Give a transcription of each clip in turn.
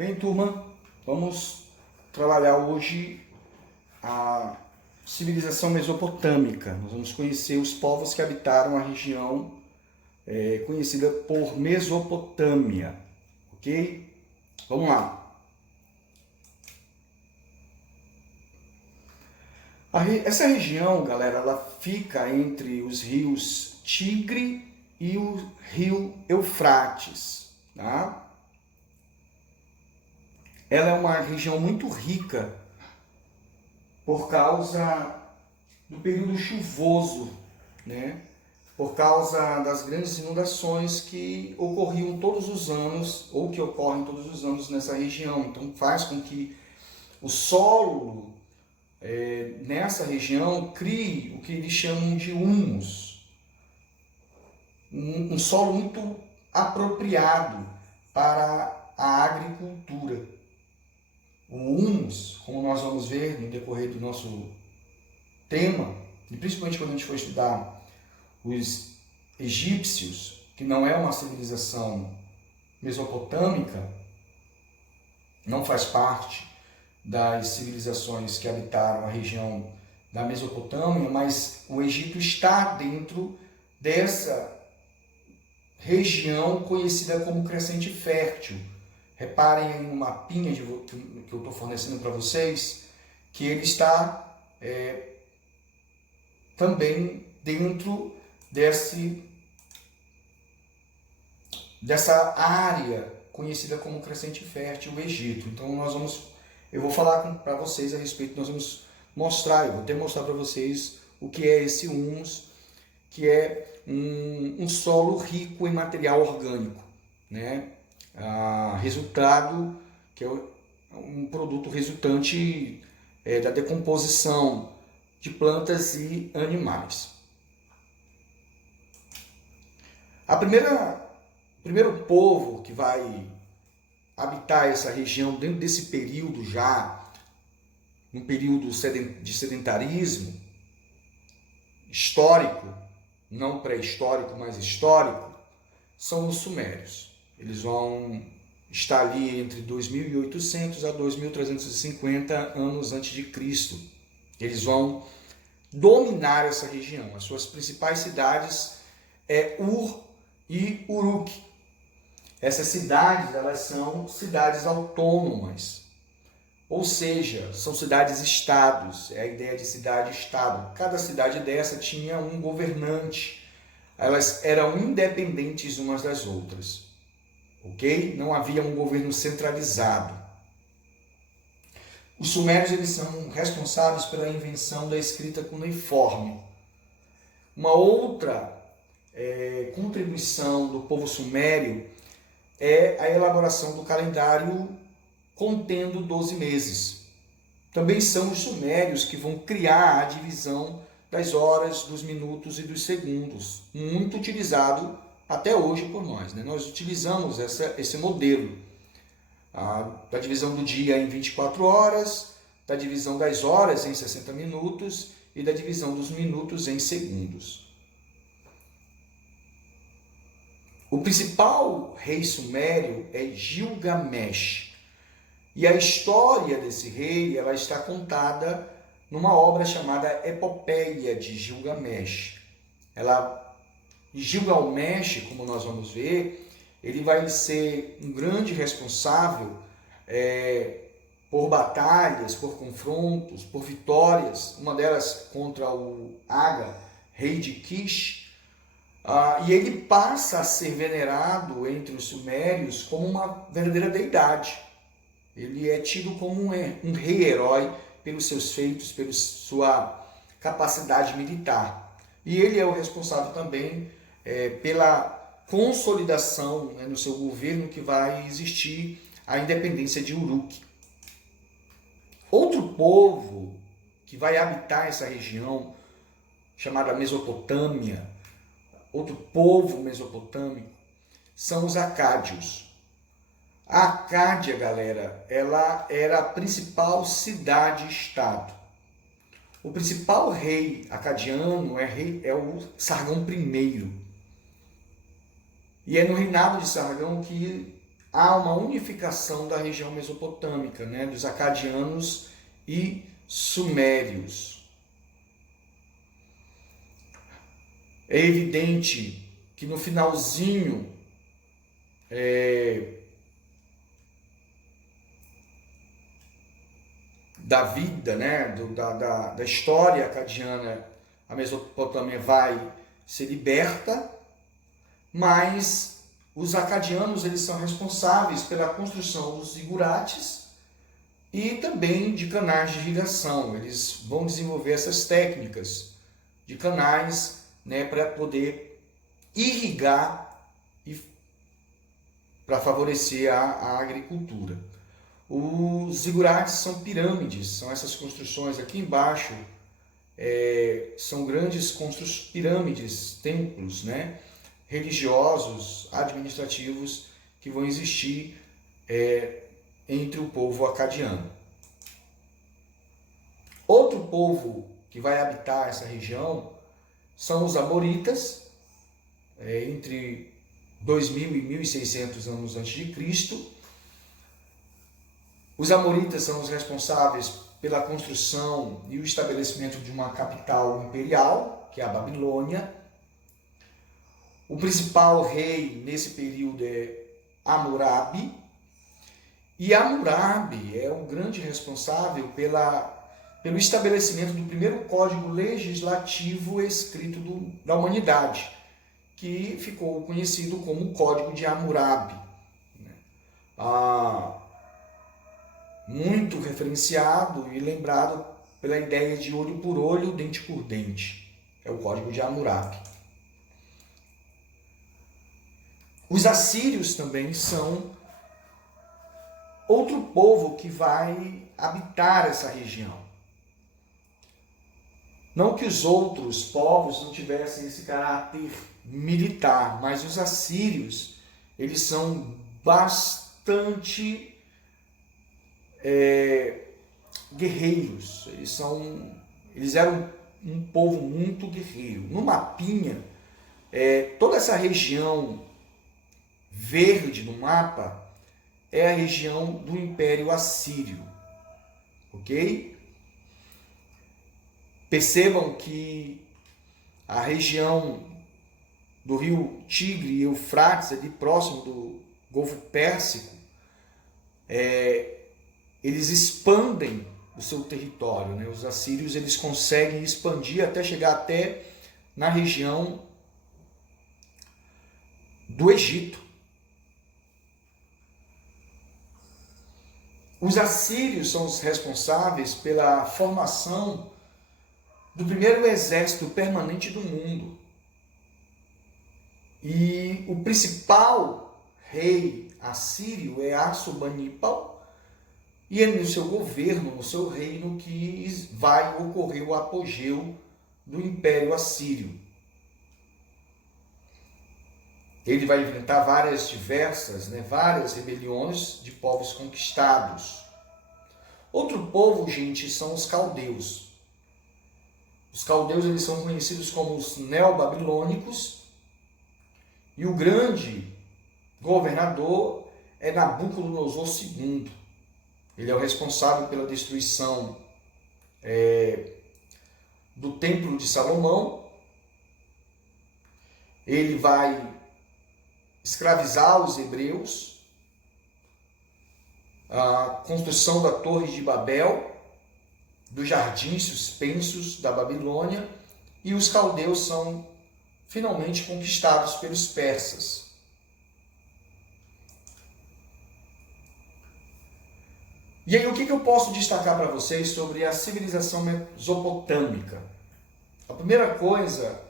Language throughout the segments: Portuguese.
Bem, turma, vamos trabalhar hoje a civilização mesopotâmica. Nós vamos conhecer os povos que habitaram a região conhecida por Mesopotâmia, ok? Vamos lá. Essa região, galera, ela fica entre os rios Tigre e o rio Eufrates, tá? Ela é uma região muito rica por causa do período chuvoso, né? Por causa das grandes inundações que ocorriam todos os anos, ou que ocorrem todos os anos nessa região. Então faz com que o solo nessa região crie o que eles chamam de humus, um solo muito apropriado para a agricultura. O humus, como nós vamos ver no decorrer do nosso tema, e principalmente quando a gente for estudar os egípcios, que não é uma civilização mesopotâmica, não faz parte das civilizações que habitaram a região da Mesopotâmia, mas o Egito está dentro dessa região conhecida como Crescente Fértil. Reparem aí no mapinha que eu estou fornecendo para vocês, que ele está também dentro dessa área conhecida como Crescente Fértil, o Egito. Então eu vou falar para vocês a respeito, eu vou até mostrar para vocês o que é esse humus, que é um solo rico em material orgânico, né? Resultado que é um produto resultante da decomposição de plantas e animais. O primeiro povo que vai habitar essa região dentro desse período já, um período de sedentarismo histórico, não pré-histórico, mas histórico, são os sumérios. Eles vão estar ali entre 2.800 a 2.350 anos antes de Cristo. Eles vão dominar essa região. As suas principais cidades é Ur e Uruk. Essas cidades, elas são cidades autônomas, ou seja, são cidades-estados, é a ideia de cidade-estado. Cada cidade dessa tinha um governante, elas eram independentes umas das outras, ok? Não havia um governo centralizado. Os sumérios, eles são responsáveis pela invenção da escrita cuneiforme. Uma outra contribuição do povo sumério é a elaboração do calendário contendo 12 meses. Também são os sumérios que vão criar a divisão das horas, dos minutos e dos segundos, muito utilizado até hoje por nós, né? Nós utilizamos esse modelo da divisão do dia em 24 horas, da divisão das horas em 60 minutos e da divisão dos minutos em segundos. O principal rei sumério é Gilgamesh. E a história desse rei, ela está contada numa obra chamada Epopeia de Gilgamesh. Gilgamesh, como nós vamos ver, ele vai ser um grande responsável por batalhas, por confrontos, por vitórias, uma delas contra o Aga, rei de Kish. E ele passa a ser venerado entre os sumérios como uma verdadeira deidade. Ele é tido como um rei-herói pelos seus feitos, pela sua capacidade militar. E ele é o responsável também pela consolidação, né, no seu governo, que vai existir a independência de Uruk. Outro povo que vai habitar essa região, chamada Mesopotâmia, outro povo mesopotâmico, são os acádios. A Acádia, galera, ela era a principal cidade-estado. O principal rei acadiano é o Sargão I. E é no reinado de Sargão que há uma unificação da região mesopotâmica, né, dos acadianos e sumérios. É evidente que no finalzinho da vida, né, da história acadiana, a Mesopotâmia vai ser liberta, mas os acadianos eles são responsáveis pela construção dos zigurates e também de canais de irrigação. Eles vão desenvolver essas técnicas de canais, né, para poder irrigar e para favorecer a agricultura. Os zigurates são pirâmides, são essas construções aqui embaixo, são grandes pirâmides, templos, né, religiosos, administrativos, que vão existir entre o povo acadiano. Outro povo que vai habitar essa região são os amoritas, entre 2000 e 1600 anos antes de Cristo. Os amoritas são os responsáveis pela construção e o estabelecimento de uma capital imperial, que é a Babilônia. O principal rei nesse período é Hammurabi. E Hammurabi é o grande responsável pelo estabelecimento do primeiro código legislativo escrito da humanidade, que ficou conhecido como o Código de Hammurabi. Muito referenciado e lembrado pela ideia de olho por olho, dente por dente. É o Código de Hammurabi. Os assírios também são outro povo que vai habitar essa região. Não que os outros povos não tivessem esse caráter militar, mas os assírios, eles são bastante guerreiros. Eles eram um povo muito guerreiro. No mapinha, toda essa região verde no mapa é a região do Império Assírio, ok? Percebam que a região do rio Tigre e Eufrates, ali próximo do Golfo Pérsico, eles expandem o seu território, né? Os assírios eles conseguem expandir até chegar até na região do Egito. Os assírios são os responsáveis pela formação do primeiro exército permanente do mundo. E o principal rei assírio é Assurbanipal, e é no seu governo, no seu reino, que vai ocorrer o apogeu do Império Assírio. Ele vai enfrentar várias rebeliões de povos conquistados. Outro povo, gente, são os caldeus. Os caldeus eles são conhecidos como os neobabilônicos, e o grande governador é Nabucodonosor II. Ele é o responsável pela destruição do Templo de Salomão. Ele vai escravizar os hebreus, a construção da Torre de Babel, dos jardins suspensos da Babilônia, e os caldeus são finalmente conquistados pelos persas. E aí, o que eu posso destacar para vocês sobre a civilização mesopotâmica? A primeira coisa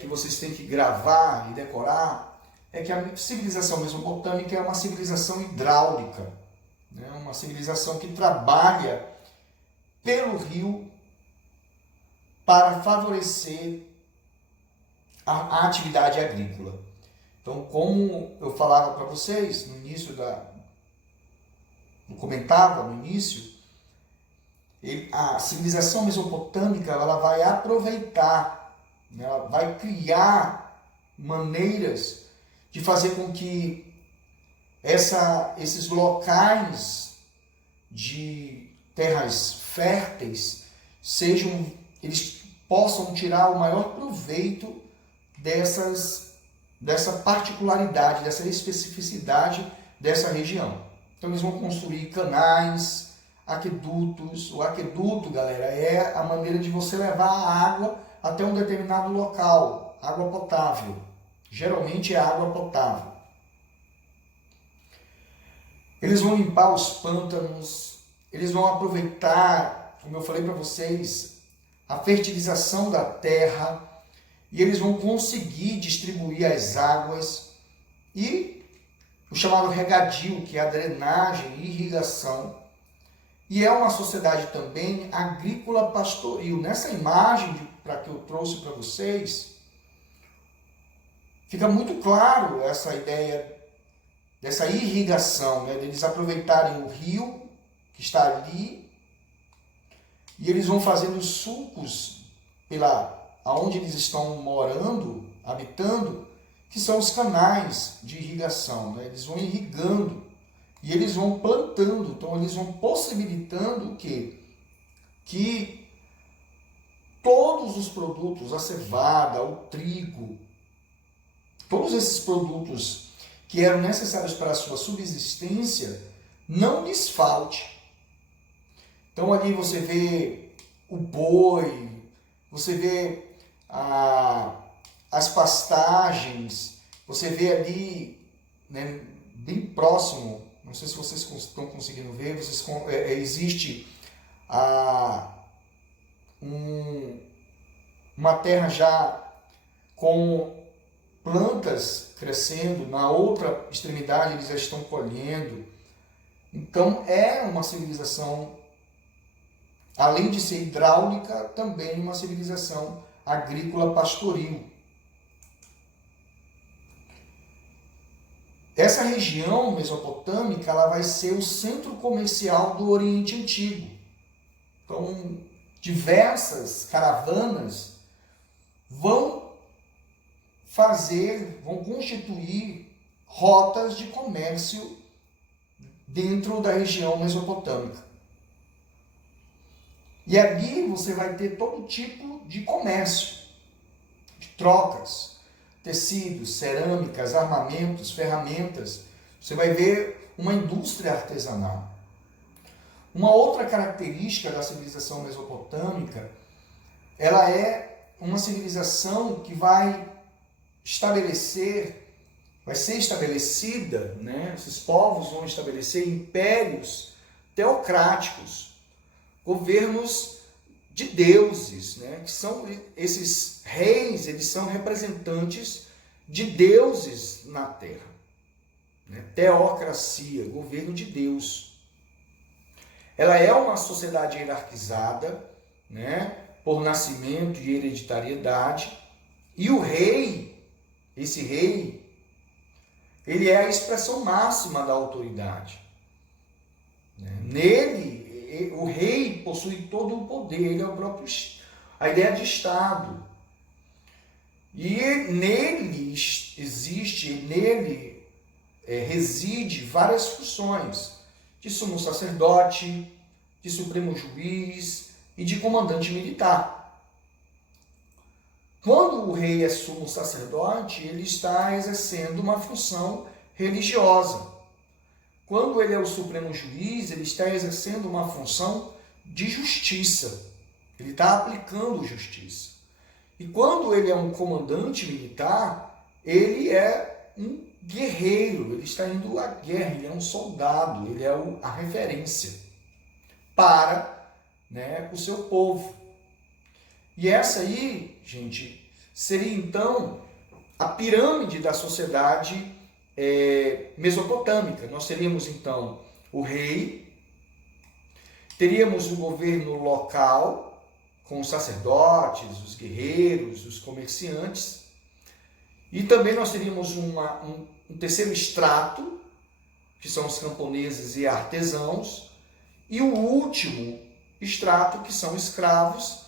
que vocês têm que gravar e decorar é que a civilização mesopotâmica é uma civilização hidráulica, né? Uma civilização que trabalha pelo rio para favorecer a atividade agrícola. Então, como eu falava para vocês no início comentava no início, a civilização mesopotâmica ela vai aproveitar, ela vai criar maneiras de fazer com que esses locais de terras férteis eles possam tirar o maior proveito dessa particularidade, dessa especificidade dessa região. Então eles vão construir canais, aquedutos. O aqueduto, galera, é a maneira de você levar a água até um determinado local, água potável. Geralmente é água potável. Eles vão limpar os pântanos, eles vão aproveitar, como eu falei para vocês, a fertilização da terra, e eles vão conseguir distribuir as águas e o chamado regadio, que é a drenagem e irrigação. E é uma sociedade também agrícola pastoril. Nessa imagem que eu trouxe para vocês, fica muito claro essa ideia dessa irrigação, né? Deles aproveitarem o rio que está ali e eles vão fazendo sulcos aonde eles estão morando, habitando, que são os canais de irrigação, né? Eles vão irrigando e eles vão plantando, então eles vão possibilitando o quê? Que todos os produtos, a cevada, o trigo, todos esses produtos que eram necessários para a sua subsistência, não lhes falte. Então ali você vê o boi, você vê as pastagens, você vê ali, né, bem próximo, não sei se vocês estão conseguindo ver, existe uma terra já com plantas crescendo, na outra extremidade eles já estão colhendo. Então é uma civilização, além de ser hidráulica, também uma civilização agrícola pastoril. Essa região mesopotâmica ela vai ser o centro comercial do Oriente Antigo. Então, diversas caravanas vão constituir rotas de comércio dentro da região mesopotâmica. E ali você vai ter todo tipo de comércio, de trocas, tecidos, cerâmicas, armamentos, ferramentas. Você vai ver uma indústria artesanal. Uma outra característica da civilização mesopotâmica, ela é uma civilização que vai ser estabelecida, né? Esses povos vão estabelecer impérios teocráticos, governos de deuses, né? Que são esses reis, eles são representantes de deuses na terra, né? Teocracia, governo de Deus. Ela é uma sociedade hierarquizada, né? Por nascimento e hereditariedade, e o rei, esse rei, ele é a expressão máxima da autoridade. Nele, o rei possui todo o poder, ele é o próprio, a ideia de Estado. E nele reside várias funções, de sumo sacerdote, de supremo juiz e de comandante militar. Quando o rei é sumo sacerdote, ele está exercendo uma função religiosa. Quando ele é o supremo juiz, ele está exercendo uma função de justiça. Ele está aplicando justiça. E quando ele é um comandante militar, ele é um guerreiro, ele está indo à guerra, ele é um soldado, ele é a referência para, né, o seu povo. E essa aí, gente, seria então a pirâmide da sociedade mesopotâmica. Nós teríamos então o rei, teríamos o governo local, com os sacerdotes, os guerreiros, os comerciantes, e também nós teríamos um terceiro estrato, que são os camponeses e artesãos, e o último estrato, que são escravos,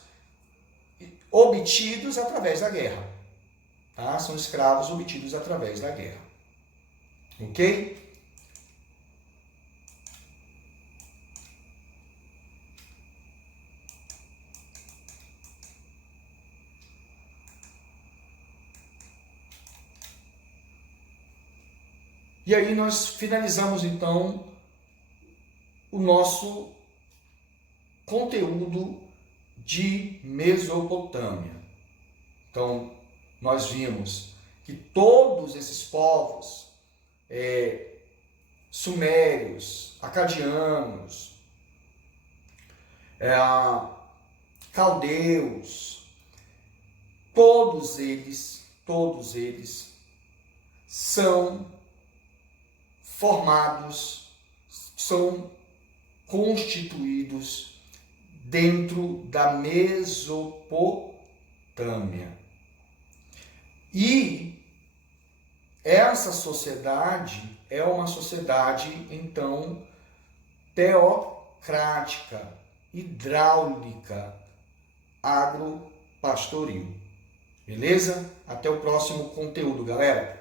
obtidos através da guerra. Tá? São escravos obtidos através da guerra. Ok? E aí nós finalizamos então o nosso conteúdo de Mesopotâmia. Então, nós vimos que todos esses povos, sumérios, acadianos, caldeus, todos eles são formados, são constituídos dentro da Mesopotâmia. E essa sociedade é uma sociedade, então, teocrática, hidráulica, agropastoril. Beleza? Até o próximo conteúdo, galera.